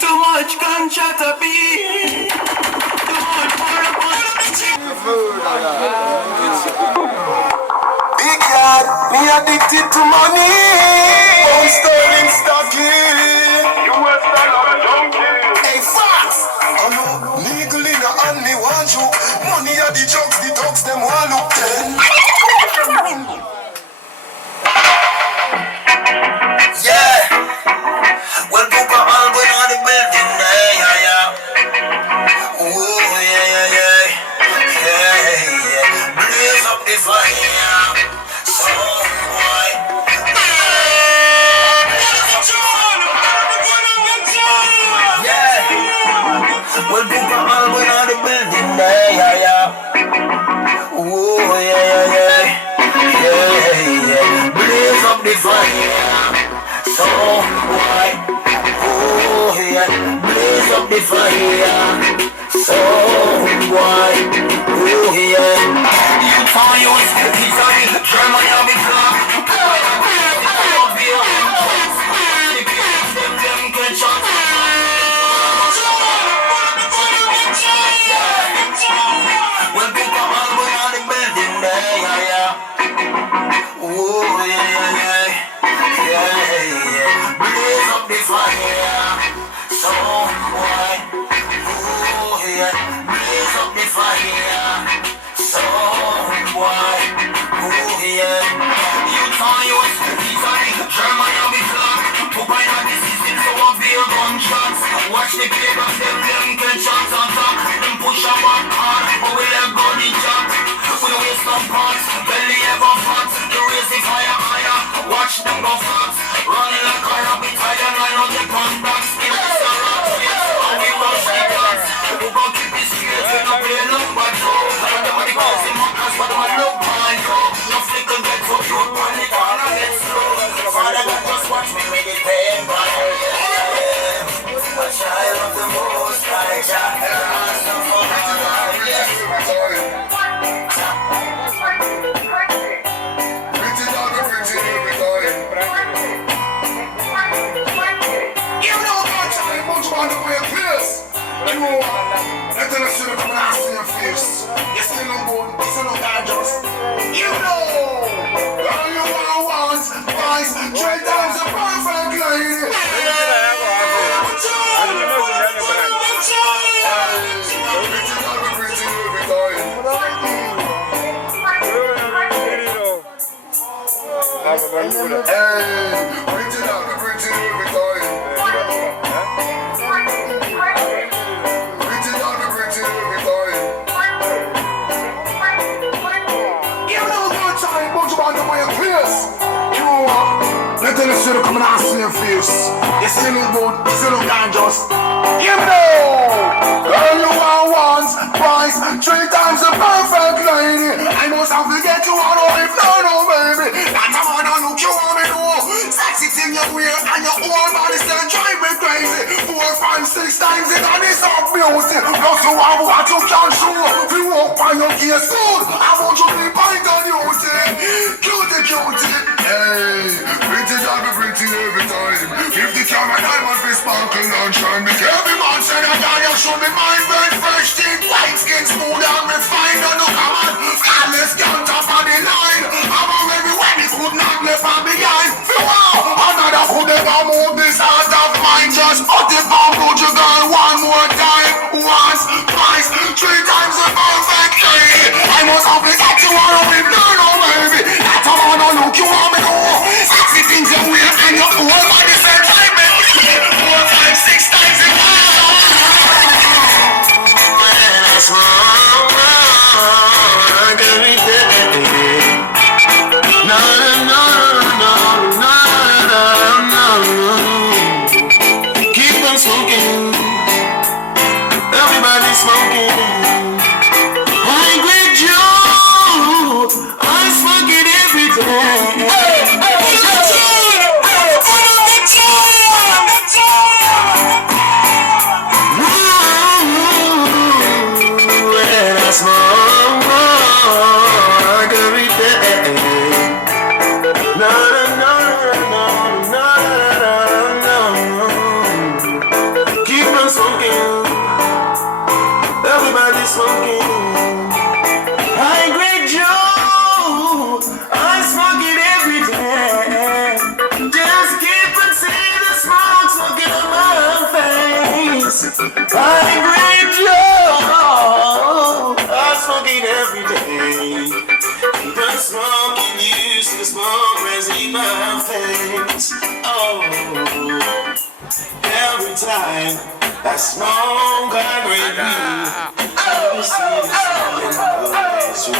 Too much gunshot to be. Too much big yard, me addicted to money. Home sterling stocky. US dollar junkie. Hey, facts. I know legally no only want you. Money are the drugs them want look ten. Yeah. Well, go for all going on the building, yeah. Ooh, yeah. Blaze up the fire. So boy. Yeah. Well, go for all going on the building, yeah. Ooh, yeah. Blaze up the fire. So boy. Oh yeah, blaze up the fire. So boy, oh yeah. You tell you he's on Germany on the clock. Well, people all going on the building there, yeah. Oh yeah. Blaze up the fire. So boy, oh yeah. Blaze up the fire. So boy, oh yeah. You tell you he's on the German army flag. To buy on the system so up their gunshots. Watch the paper, them can shots on top. Them push up on hard, but we let go the job. We don't waste no parts, belly ever fat. The raise the fire higher, watch them go fast. Running like a rabbit, higher line on the contact. Skin is a rat, yes, and we rush the gas. We gon' keep this straight, we don't play number two. And them are the crazy mockers, but them are no blind, yo. No flicker get so pure, panic, and I get slow. Father God, just watch me make it pain, but a child of the most high, child. Let them see the coming out in your face. You still no good, you still no dangerous. You know, all you want, twice, 3 times a perfect lady. Should come and see your face. You still look good, you still look dangerous. You know, girl, you are once, twice, 3 times a perfect lady. I must have to get you on or if no, baby. That's a man I look you want me to. Sexy thing you wear and your whole body still drive me crazy. 4, 5, 6 times it and it's all music. Plus you have what you can show. If you walk by your case food, I want you to be pint on you, cutie. Hey, pretty every time. If the camera diamond be sparkle and shine, make every man say that I show me mind very fresh teeth, white skin, smooth and refined. No come on, flawless count up on the line. I'm already when he could not left on behind. Wow, another could ever move this heart of mine. Just put it on, put your girl one more time. Once, twice, 3 times a perfect day. I must have to get you on with no, baby. That's how I look you want me to. Sexy things you wear and your whole body said time me 4, 5, 6 times a day. That's no. Keep on smoking. Everybody smoking. I with you. I smoke it every day. Hey. sign. That smoke and red weed. I will see the sun in the west.